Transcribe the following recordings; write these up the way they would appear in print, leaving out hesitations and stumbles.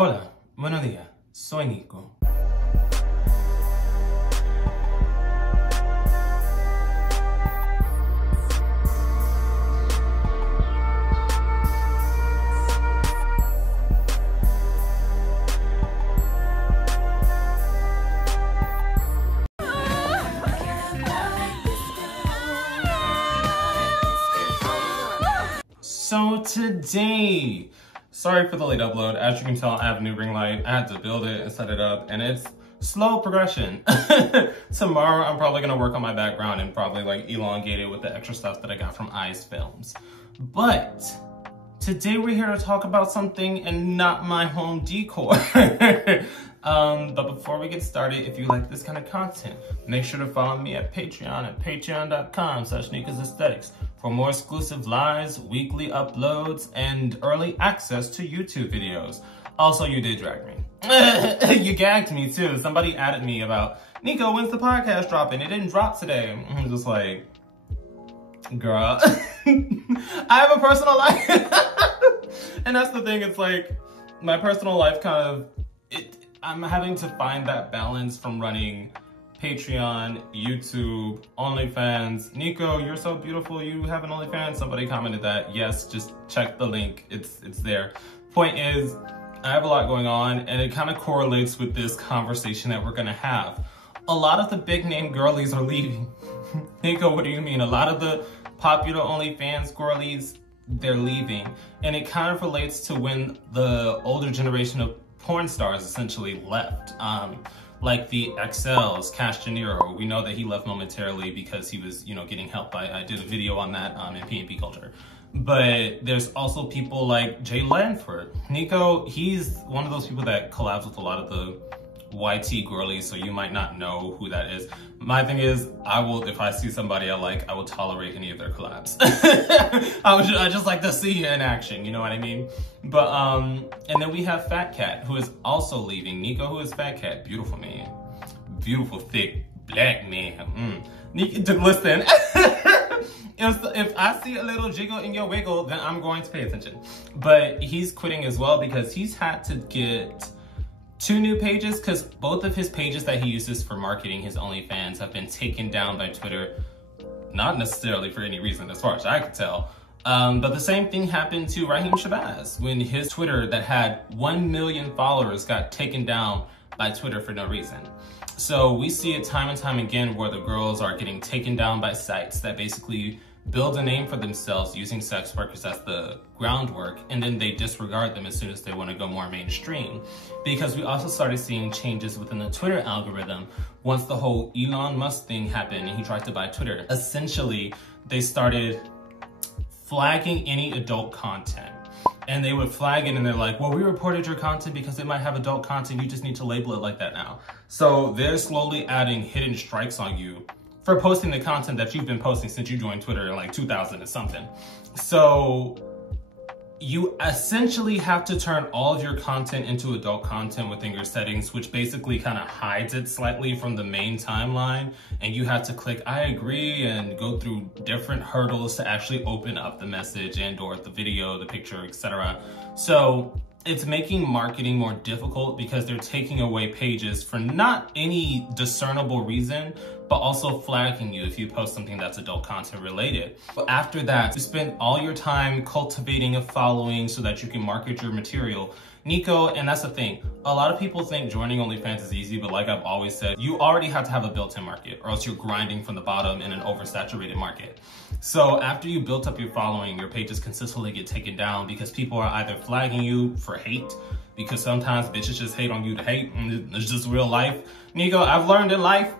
Hola, buenos días, soy Nico. So today, sorry for the late upload. As you can tell, I have a new ring light. I had to build it and set it up, and it's slow progression. Tomorrow, I'm probably gonna work on my background and probably like elongate it with the extra stuff that I got from Eyes Films. But today we're here to talk about something and not my home decor. But before we get started, if you like this kind of content, make sure to follow me at Patreon at patreon.com/Nicosaesthetics for more exclusive lives, weekly uploads, and early access to YouTube videos. Also, you did drag me. You gagged me too. Somebody added me about, Nico, when's the podcast dropping? It didn't drop today. I'm just like, girl, I have a personal life. And that's the thing, it's like, my personal life kind of, I'm having to find that balance from running Patreon, YouTube, OnlyFans. Nico, you're so beautiful, you have an OnlyFans. Somebody commented that. Yes, just check the link, it's there. Point is, I have a lot going on, and it kind of correlates with this conversation that we're gonna have. A lot of the big name girlies are leaving. Nico, what do you mean? A lot of the popular OnlyFans girlies, they're leaving. And it kind of relates to when the older generation of porn stars essentially left. Like the XLs, Cash De Niro, we know that he left momentarily because he was, getting help. I did a video on that in P&P culture. But there's also people like Jay Lanford. Nico, he's one of those people that collabs with a lot of the YT girlies, so you might not know who that is. My thing is, if I see somebody I like, I will tolerate any of their collabs. I just like to see you in action, you know what I mean? But, and then we have Fat Cat, who is also leaving. Nico, who is Fat Cat? Beautiful man. Beautiful, thick, black man. Nico, listen. If I see a little jiggle in your wiggle, then I'm going to pay attention. But he's quitting as well because he's had to get 2 new pages because both of his pages that he uses for marketing his OnlyFans have been taken down by Twitter. Not necessarily for any reason, as far as I could tell. But the same thing happened to Raheem Shabazz when his Twitter that had 1 million followers got taken down by Twitter for no reason. So we see it time and time again where the girls are getting taken down by sites that basically build a name for themselves using sex workers as the groundwork, and then they disregard them as soon as they want to go more mainstream. Because we also started seeing changes within the Twitter algorithm once the whole Elon Musk thing happened and he tried to buy Twitter. Essentially, they started flagging any adult content. And they would flag it and they're like, well, we reported your content because it might have adult content, you just need to label it like that now. So they're slowly adding hidden strikes on you for posting the content that you've been posting since you joined Twitter in like 2000 or something. So you essentially have to turn all of your content into adult content within your settings, which basically kind of hides it slightly from the main timeline. And you have to click I agree and go through different hurdles to actually open up the message and or the video, the picture, etc. So it's making marketing more difficult because they're taking away pages for not any discernible reason, but also flagging you if you post something that's adult content related. But after that, you spend all your time cultivating a following so that you can market your material. Nico, and that's the thing, a lot of people think joining OnlyFans is easy, but like I've always said, you already have to have a built-in market or else you're grinding from the bottom in an oversaturated market. So after you built up your following, your pages consistently get taken down because people are either flagging you for hate, because sometimes bitches just hate on you to hate, and it's just real life. Nico, I've learned in life.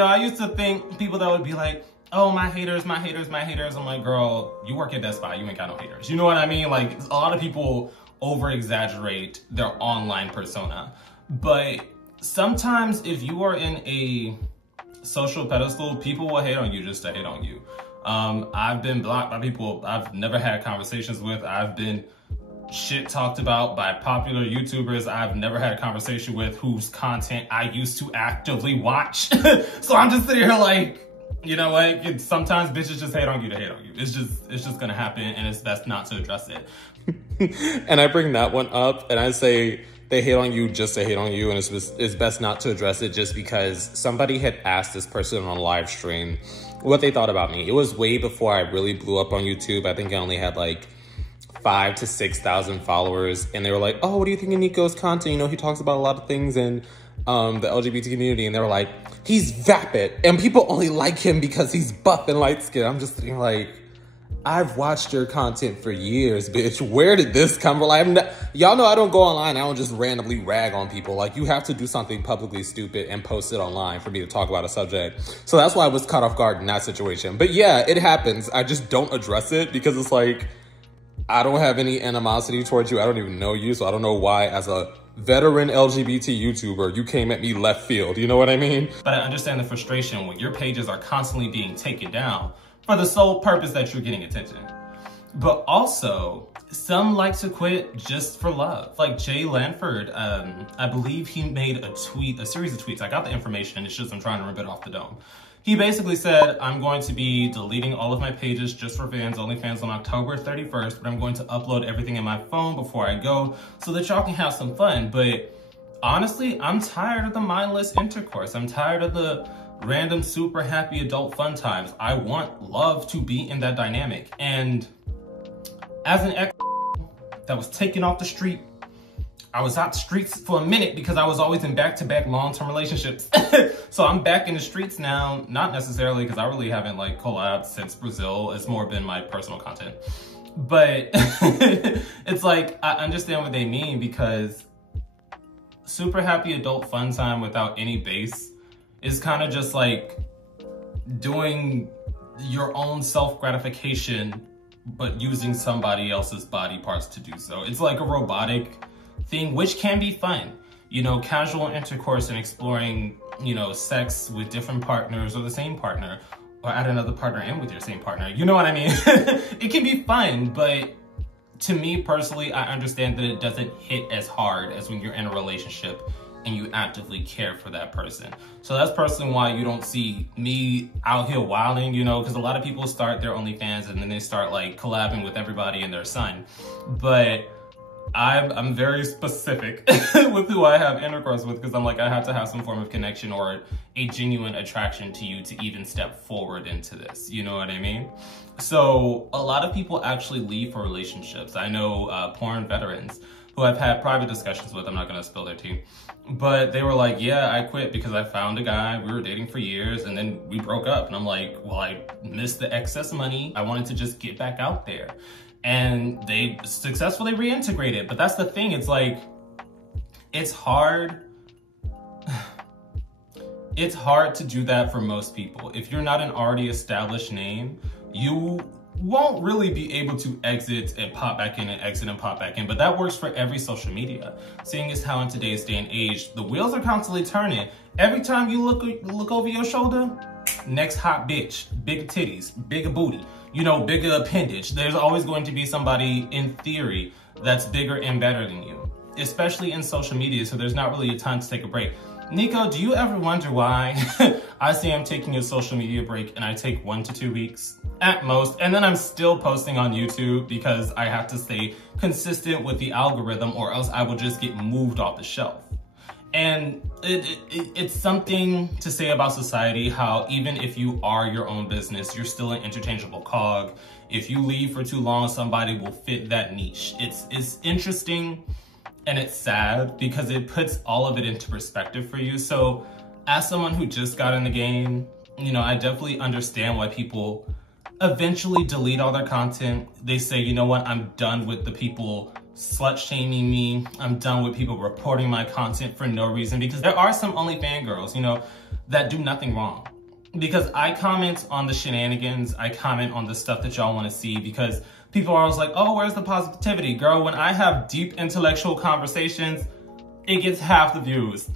I used to think people that would be like, oh, my haters, my haters, my haters. I'm like, girl, you work at Best Buy, you ain't got no haters. You know what I mean? Like, a lot of people over-exaggerate their online persona. But sometimes if you are in a social pedestal, people will hate on you just to hate on you. I've been blocked by people I've never had conversations with. I've been shit talked about by popular YouTubers I've never had a conversation with whose content I used to actively watch. So I'm just sitting here like, you know what? Sometimes bitches just hate on you to hate on you. It's just gonna happen, and it's best not to address it. And I bring that one up and I say, they hate on you just to hate on you, and it's best not to address it just because somebody had asked this person on a live stream what they thought about me. It was way before I really blew up on YouTube. I think I only had like 5,000 to 6,000 followers, and they were like, oh, what do you think of Nico's content? You know, he talks about a lot of things in the LGBT community, and they were like, he's vapid, and people only like him because he's buff and light-skinned. I'm just thinking like, I've watched your content for years, bitch. Where did this come from? Like, y'all know I don't go online. I don't just randomly rag on people. Like, you have to do something publicly stupid and post it online for me to talk about a subject. So that's why I was caught off guard in that situation. But yeah, it happens. I just don't address it because it's like, I don't have any animosity towards you. I don't even know you. So I don't know why, as a veteran LGBT YouTuber, you came at me left field. You know what I mean? But I understand the frustration when your pages are constantly being taken down for the sole purpose that you're getting attention. But also, some like to quit just for love. Like Jay Lanford, I believe he made a series of tweets. I got the information, it's just I'm trying to rip it off the dome. He basically said, I'm going to be deleting all of my pages just for fans, OnlyFans on October 31st, but I'm going to upload everything in my phone before I go so that y'all can have some fun. But honestly, I'm tired of the mindless intercourse. I'm tired of the random super happy adult fun times. I want love to be in that dynamic. And as an ex that was taken off the street, I was out the streets for a minute because I was always in back-to-back long-term relationships. So I'm back in the streets now, not necessarily because I really haven't like collabed since Brazil. It's more been my personal content. But it's like, I understand what they mean because super happy adult fun time without any base is kind of just like doing your own self-gratification, but using somebody else's body parts to do so. It's like a robotic thing, which can be fun. You know, casual intercourse and exploring, you know, sex with different partners or the same partner, or add another partner in with your same partner. You know what I mean? It can be fun, but to me personally, I understand that it doesn't hit as hard as when you're in a relationship and you actively care for that person. So that's personally why you don't see me out here wilding, you know, because a lot of people start their OnlyFans and then they start like collabing with everybody and their son. But I'm very specific with who I have intercourse with because I'm like, I have to have some form of connection or a genuine attraction to you to even step forward into this. You know what I mean? So a lot of people actually leave for relationships. I know porn veterans who I've had private discussions with. I'm not gonna spill their tea. But they were like, yeah, I quit because I found a guy, we were dating for years, and then we broke up. And I'm like, well, I missed the excess money. I wanted to just get back out there. And they successfully reintegrated. But that's the thing, it's like, it's hard. It's hard to do that for most people. If you're not an already established name, you won't really be able to exit and pop back in and exit and pop back in. But that works for every social media. Seeing as how in today's day and age, the wheels are constantly turning. Every time you look over your shoulder, next hot bitch, big titties, bigger booty, you know, bigger appendage. There's always going to be somebody in theory that's bigger and better than you, especially in social media. So there's not really a time to take a break. Nico, do you ever wonder why I say I'm taking a social media break and I take 1 to 2 weeks at most, and then I'm still posting on YouTube because I have to stay consistent with the algorithm or else I will just get moved off the shelf. And it's something to say about society, how even if you are your own business, you're still an interchangeable cog. If you leave for too long, somebody will fit that niche. It's interesting. And it's sad because it puts all of it into perspective for you. So as someone who just got in the game, you know, I definitely understand why people eventually delete all their content. They say, you know what, I'm done with the people slut shaming me. I'm done with people reporting my content for no reason, because there are some OnlyFans girls, you know, that do nothing wrong. Because I comment on the shenanigans, I comment on the stuff that y'all want to see, because people are always like, oh, where's the positivity? Girl, when I have deep intellectual conversations, it gets half the views.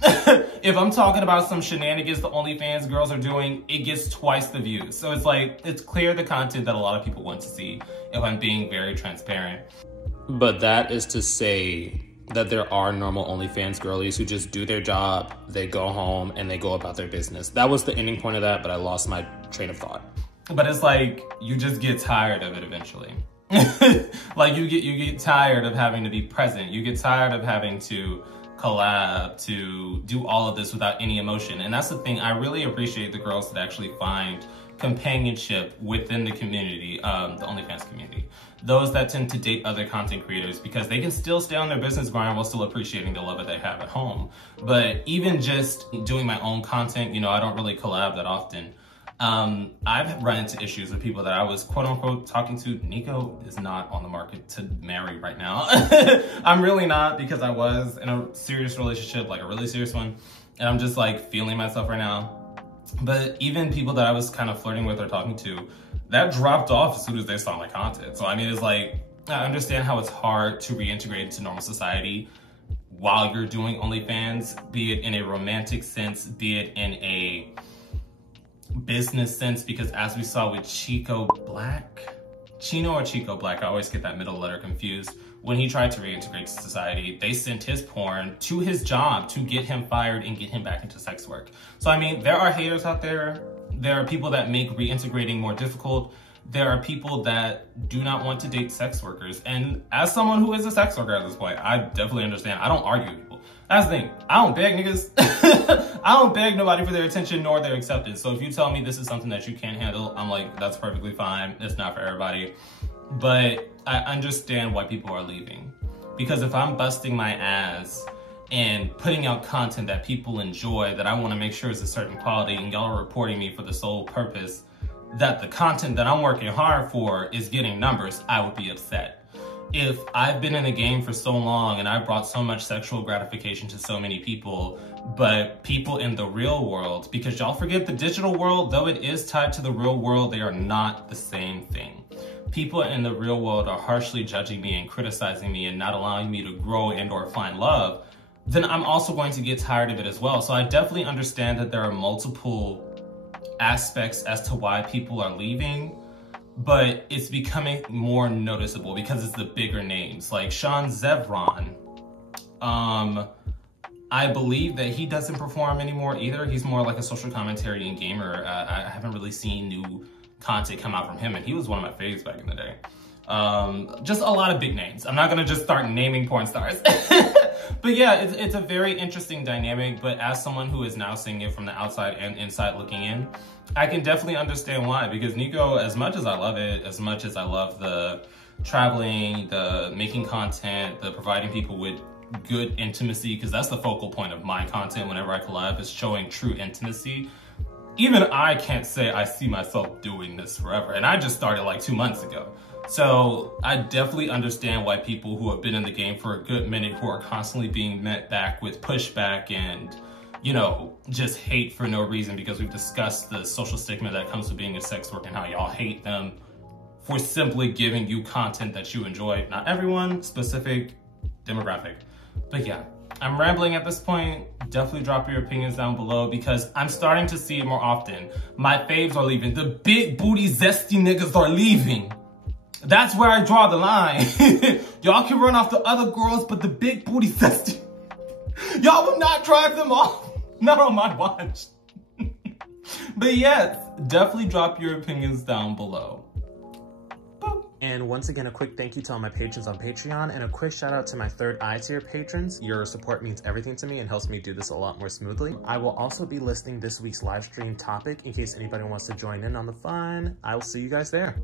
If I'm talking about some shenanigans the OnlyFans girls are doing, it gets twice the views. So it's like, it's clear the content that a lot of people want to see, if I'm being very transparent. But that is to say that there are normal OnlyFans girlies who just do their job, they go home, and they go about their business. That was the ending point of that, but I lost my train of thought. But it's like, you just get tired of it eventually. Like you get tired of having to be present. You get tired of having to collab, to do all of this without any emotion. And that's the thing. I really appreciate the girls that actually find companionship within the community, the OnlyFans community. Those that tend to date other content creators because they can still stay on their business grind while still appreciating the love that they have at home. But even just doing my own content, you know, I don't really collab that often. I've run into issues with people that I was quote unquote talking to. Nico is not on the market to marry right now. I'm really not, because I was in a serious relationship, like a really serious one. And I'm just like feeling myself right now. But even people that I was kind of flirting with or talking to, that dropped off as soon as they saw my content. So I mean, it's like, I understand how it's hard to reintegrate into normal society while you're doing OnlyFans, be it in a romantic sense, be it in a business sense, because as we saw with Chino or Chico Black, I always get that middle letter confused. When he tried to reintegrate to society, they sent his porn to his job to get him fired and get him back into sex work. So I mean, there are haters out there. There are people that make reintegrating more difficult. There are people that do not want to date sex workers. And as someone who is a sex worker at this point, I definitely understand. I don't argue with people. That's the thing. I don't beg niggas. I don't beg nobody for their attention nor their acceptance. So if you tell me this is something that you can't handle, I'm like, that's perfectly fine. It's not for everybody. But I understand why people are leaving. Because if I'm busting my ass and putting out content that people enjoy, that I want to make sure is a certain quality, and y'all are reporting me for the sole purpose that the content that I'm working hard for is getting numbers, I would be upset. If I've been in the game for so long and I've brought so much sexual gratification to so many people, but people in the real world, because y'all forget the digital world, though it is tied to the real world, they are not the same thing. People in the real world are harshly judging me and criticizing me and not allowing me to grow and or find love, then I'm also going to get tired of it as well. So I definitely understand that there are multiple aspects as to why people are leaving, but it's becoming more noticeable because it's the bigger names. Like Sean Zevron, I believe that he doesn't perform anymore either. He's more like a social commentary and gamer. I haven't really seen new content come out from him, and he was one of my faves back in the day. Just a lot of big names. I'm not gonna just start naming porn stars. But yeah, it's a very interesting dynamic, but as someone who is now seeing it from the outside and inside looking in, I can definitely understand why, because Nico, as much as I love it, as much as I love the traveling, the making content, the providing people with good intimacy, because that's the focal point of my content whenever I collab, is showing true intimacy. Even I can't say I see myself doing this forever, and I just started like 2 months ago. So I definitely understand why people who have been in the game for a good minute, who are constantly being met back with pushback and, you know, just hate for no reason, because we've discussed the social stigma that comes with being a sex worker and how y'all hate them for simply giving you content that you enjoy. Not everyone, specific demographic. But yeah, I'm rambling at this point. Definitely drop your opinions down below, because I'm starting to see it more often. My faves are leaving. The big booty zesty niggas are leaving. That's where I draw the line. Y'all can run off the other girls, but the big booty zesty, y'all will not drive them off. Not on my watch. But yeah, definitely drop your opinions down below. And once again, a quick thank you to all my patrons on Patreon, and a quick shout out to my third eye tier patrons. Your support means everything to me and helps me do this a lot more smoothly. I will also be listing this week's live stream topic in case anybody wants to join in on the fun. I will see you guys there.